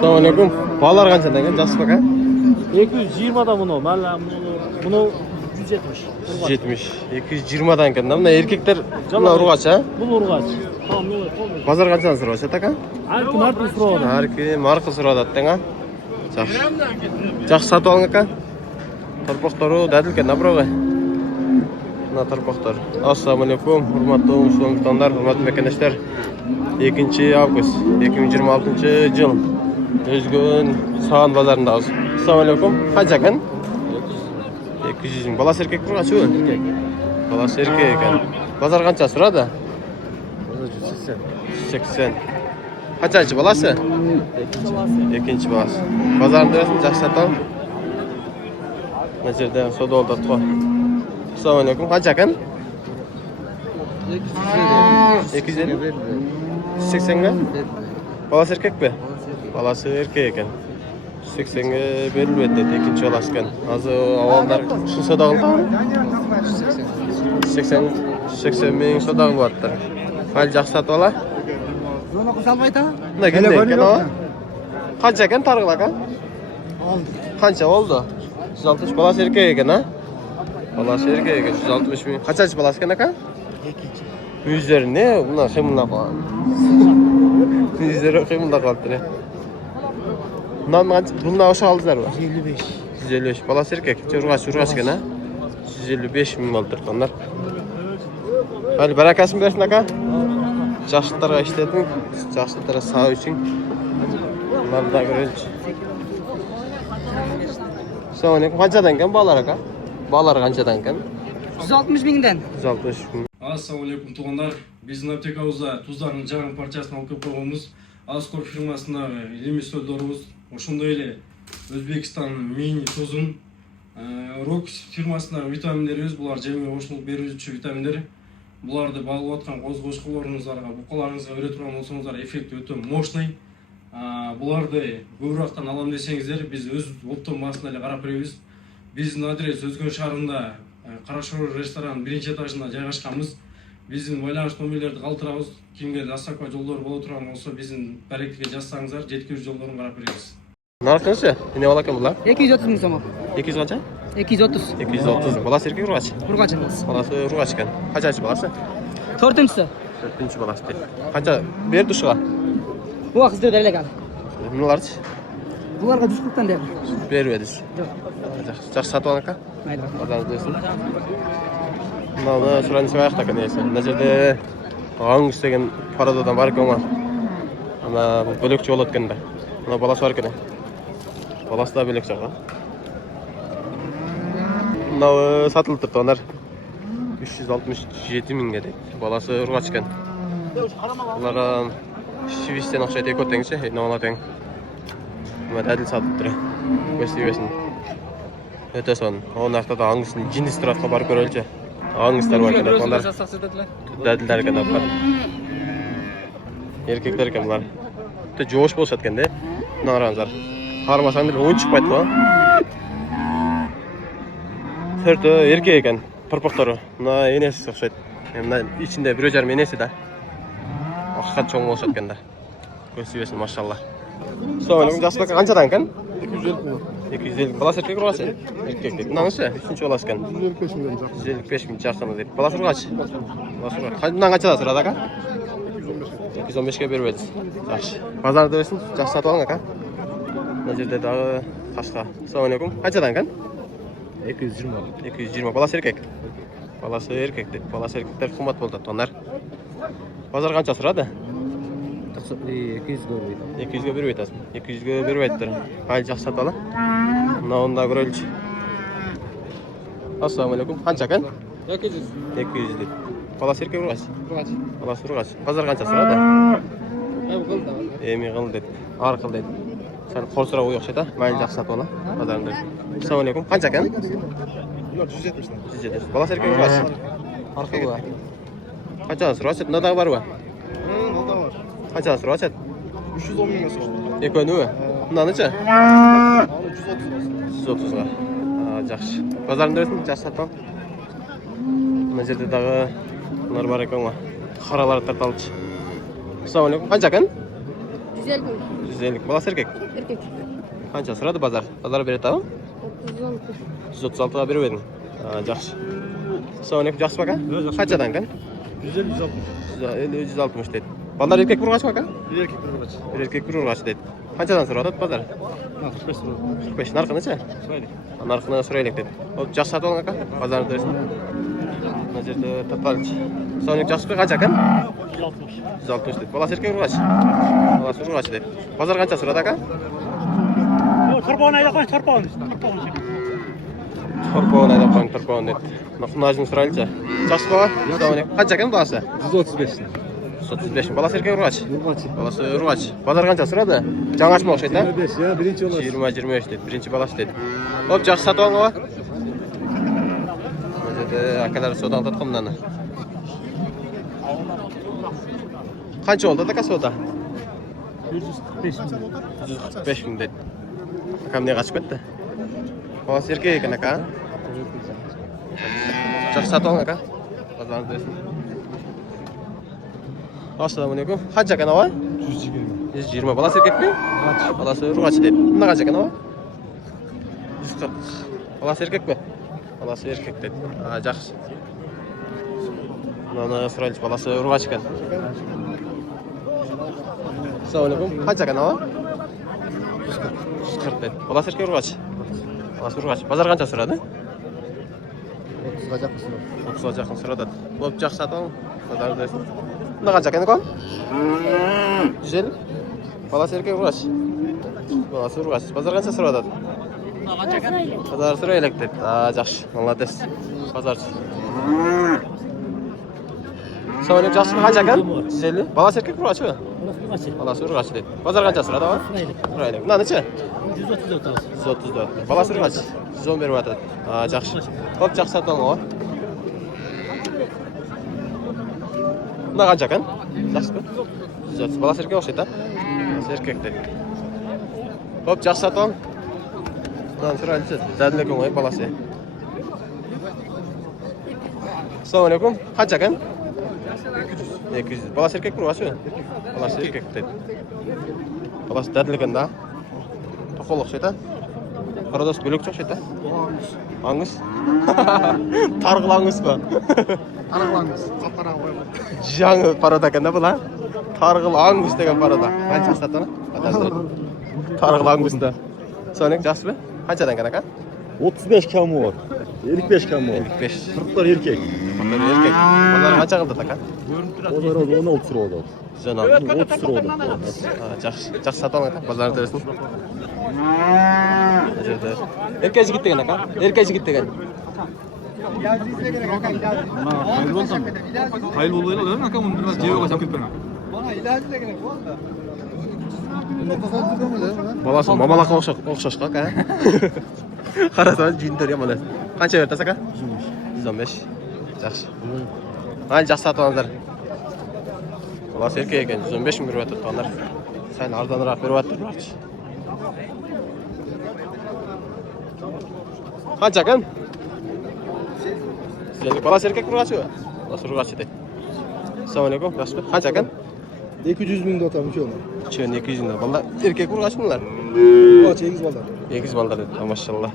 Assalamualaikum. Балалар қаншадан екен? Жақсы бака? 220'da bunu. Bunu 170. 170. 220'dan екен. Мына еркектер мына ұрғач, а? Бұл ұрғач. Базар қаншадан сұрап жатыр ака? Әркім әркім сұрады. Әркім арқы сұрады аттың, а? Жақсы. Жақсы сатып алың ака? Торпақтары дәділкен, набырауға? Мына торпақтар. Ассалаумалейкум. Құрметті оңшылыңыздандар, құрметті мекенештер. 2 август 2026 жыл. Өзгөн Саған базарындағыз. Ассалаумалейкум. Қанша екен? 200. Баласы еркек ұрғач ө? Баласы еркек екен. Базар қанша сұрады? 180. Қаншаншы баласы? Екінші баласы. Базарында өсін жақсы сатам. Мына жерде сода олды тұға. Ассалаумалейкум. Қанша екен? 250. 80-ға? Баласы еркек бе? Баласы еркек екен. 80-ге берілбеді деді, екінші баласы екен. Азы ауылдар шын сода қылды? 80 мен сода қылып аттыр. Әлі жақсы сатып ала? Зона қысалмайды? Мына кімде екен ала? Қанша екен тарғыл ака? Қанша олды? 160 баласы еркек екен, а? Баласы еркек екен, 160 мен. Қаншаншы баласы екен ака? Өздері не? Бұна қимылда қалады. Өздері қимылда қалды. Бұнда оша алдыздар ба? 155. Баласы еркек. Ұрғаш екен, а? 155 мың болды тұрғандар. Әлі бәрәкасын берсін ака? Жақшылықтарға іштетін, жақшылықтарға сау үшін. Бұнарда көрелші. Ассалаумалейкум. Қаншадан екен балалар ака? Балалар қаншадан екен? 160 мыңдан. 160 мың. Ассалаумалейкум туғандар. Біздің аптекабызда тұздардың жағын парчасын алып көп қойғымыз. Аскор фирмасындағы елемес өлдеріміз. Ошондай эле Өзбекстан мини тозун. Рокс фирмасындағы витаминдеріміз. Бұлар жеме ошынып беруші витаминдер. Бұларды бағылып атқан қозғошқыларыңыздарға, бұқаларыңызға өре тұрған болсаңыздар эффекті өте мощный. Бұларды көбірақтан алам десеңіздер, біз өз оптом басында әлі қарап береміз. Біздің адрес Өзгөн шаарында Қарашор ресторан 1-ші этажында жайгашканбыз. Биздин байланыш номерлерди калтырабыз. Кимге доставка жолдору боло турган болсо биздин даректиге жазсаңыздар, жеткирүү жолдорун карап беребиз. Нарқыншы? Эне бала екен бұлар? 230 мың сомы. 200 қанша? 230. 230. Баласы еркек ұрғач? Ұрғач емес. Баласы ұрғач екен. Қаншаншы баласы? 4-ші. 4-ші баласы дейді. Қанша берді ұшыға? Бұға қызды дәлек ал. Мұналаршы? Бұларға 140-тан дәл. Беріп едіз. Жақсы сатып алың ака? Айдыра. Базарыңызды өсін. Мынаны сұранысы аяқта екен есі. Мына жерде аңыз деген парададан бар екен ма? Ана бөлекші болады екен де. Мына баласы бар екен. Баласы да бөлек жаққа. Мынау сатылып тұрды онар 367 мыңға дейді. Баласы ұрғач екен. Бұларға шивистен ақша етек өттеңізші, едін оңала тең. Бұлар әділ сатылып тұры. Көстебесін. Өте сон. Оның ақтада аңғысын жиндіс тұратқа барып көрелші. Аңғыстар бар екен. Дәділдер екен бар. Еркектер екен бұлар. Өте жоғыш болшы еткен де. Мұнан қараңыздар. Қармасаңдар ойын шықпайды ба? Төрті еркек екен, пұрпықтары. Мұна енесі ұқсайды. Мұна ішінде 1,5 енесі да. Ақиқат чоң болшы еткенді. Көстебесін, машалла. Ассалаумалейкум, жақсы бака, қаншадан екен? 250. Баласы еркек ұрғач? Еркек дейді. Мынаңыз ше? Үшінші баласы екен? 155 мың жақсаны дейді. Баласы ұрғач? Мынан қаншадан сұрады ака? 215-ке беріп едіз. Жақсы. Базарды өсін, жақсы сатып алың ака? Мына жерде дағы қашқа. Ассалаумалейкум, қаншадан екен? 220. Баласы еркек? Баласы еркек дейді. Баласы еркектер қымбат болды. Тонар. Базар қанша сұрады? 200-ге беріп етасың. 200-ге беріп еттір. Әлі жақсы сатып ала? Мынауында көрелші. Ассалаумалейкум. Қанша екен? 200 дейді. Баласы еркек ұрғач? Баласы ұрғач. Базар қанша сұрады? Емі қыл дейді. Ар қыл дейді. Сәл қор сұрақ ой оқшайды, мәлі жақсы сатып ала? Базарында. Ассалаумалейкум. Қанша екен? 170. Баласы еркек ұрғач? Арқылы ба? Қанша сұрғач еді? Мынадағы бар ба? Қанша сұрғач еді? 310 мыңға сұрды. Екені өе? Мынаны ше? 130-ға. Жақсы. Базарында өсін, жақсы сатып ал? Мына жерде дағы бұлар бар екен ма? Қаралары тарталышы. Ассалаумалейкум. Қанша екен? 150. 150. Balası erkek. Erkek. Qancha so'radi bozor? Bozor beryaptimi? 36. 136 ga berib eding. Ha, yaxshi. Assalomu alaykum, yaxshimi aka? Qanchadan ekan? 150 160. 160 dedi. Bolalar erkak bir urg'achmi aka? Bir erkek bir urg'ach. Bir erkak bir urg'ach dedi. Qanchadan so'radi bozor? 45 so'radi. 45. Narxi necha? So'raylik. Narxini so'raylik dedi. Hop, yaxshi sotib oling aka. Bozorni adresini. Mana yerda topalch. Assalomu alaykum, yaxshimi qancha ekan? 160. 160 dedi. Bolasi erkak urg'ach. Bolasi urg'ach dedi. Bozor qancha so'radi aka? Yo'q, turpon ayda qo'y, turpon. Turpon ayda qo'ying, turpon dedi. Narxini so'raylikcha. Yaxshi bova. Assalomu alaykum. Qancha ekan bolasi? 135. 135. Bolasi erkak urg'ach. Urg'ach. Bolasi urg'ach. Bozor qancha so'radi? Jang'achmi o'xshaydi? 25 ya, birinchi olasiz. 20-25 dedi. Birinchi bolasi dedi. Hop, yaxshi sotib oling bova. Dedi akalar savdo tatqimdan. Qancha oldi aka savdo? 145 ming. 145 ming dedi. Akam ne qaçıp ketdi? Bolasi erkak ekan aka. Yaxshi sotib oling aka. Bozorni adresini. Assalomu alaykum. Qancha ekan ava? 120. 120. Bolasi erkakmi? Bolasi urg'ach dedi. Nima qancha ekan ava? 140. Bolasi erkakmi? Bolasi erkak dedi. Ha, yaxshi. Mana so'raylik, bolasi urg'ach ekan. Assalomu alaykum. Qancha ekan ava? 140 dedi. Bolasi erkak urg'ach. Bolasi urg'ach. Bozor qancha so'radi? 30 ga yaqin so'radi. 30 ga yaqin so'radi. Bo'p, yaxshi sotib oling. Bozorni adresini. Nima qancha ekan kon? 150. Bolasi erkak urg'ach. Bolasi urg'ach. Bozor qancha so'radi? Bozor so'raylik dedi. Ha, yaxshi. Молодец. Bozorchi. Assalomu alaykum, yaxshimi? Qancha ekan? 150. Bolasi erkak urg'achmi? Bolasi urg'ach dedi. Bozor qancha so'radi? So'raylik. Bunda necha? 134. 134. Bolasi urg'ach. 110 beryapti. Ha, yaxshi. Xo'p, yaxshi sotib oling. Bunda qancha ekan? Yaxshimi? 130. Bolasi erkak o'xshaydi. Bolasi erkak dedi. Xo'p, yaxshi sotib oling. Bundan so'raylik. Dadilak o'ng'ay bolasi. Assalomu alaykum. Qancha ekan? 200. Bolasi erkak urg'achmi? Bolasi erkak dedi. Bolasi dadilganda. To'qol o'xshaydi. Qarados bo'lakcha o'xshaydi. Angus. Targ'il angusmi? Aniqlangiz. Qatara qo'yib. Yangi paroda ekanda bular. Targ'il angus degan paroda. Qancha sotadi? Targ'il angusda. So'ng jasbi? Qanchadan ekan aka? 35 kam var. 55 kam var. 55. 40'lar erkek. Bunlar erkak. Bunlar qancha qildi aka? Bozor oldu 16 lira oldu. Janob. 30 lira oldu. Ha, yaxshi sotib oling aka. Bozor adresini. Erkak yigit degan aka. Erkak yigit degan. Hayır oldu mu? Hayır oldu öyle mi? Akam biraz cevap açıp gitmene. Bolasi mamalaqa o'xshash aka. Qarasam jindir yomon. Qancha berasiz aka? 115. Yaxshi. Mana yaxshi sotib olinglar. Bolasi erkak ekan 115 ming beryapti tonlar. Sal arzonroq beryapti ularchi. Qancha ekan? Sizlarga bolasi erkak urg'achmi? Bolasi urg'ach edi. Assalomu alaykum, yaxshimi? Qancha ekan? 200 bin dotam şöyle. Chön 200 ming. Bolalar erkak urg'achmi ular? Kaç 8 ballar. 8 bolalar dedi. Maşallah.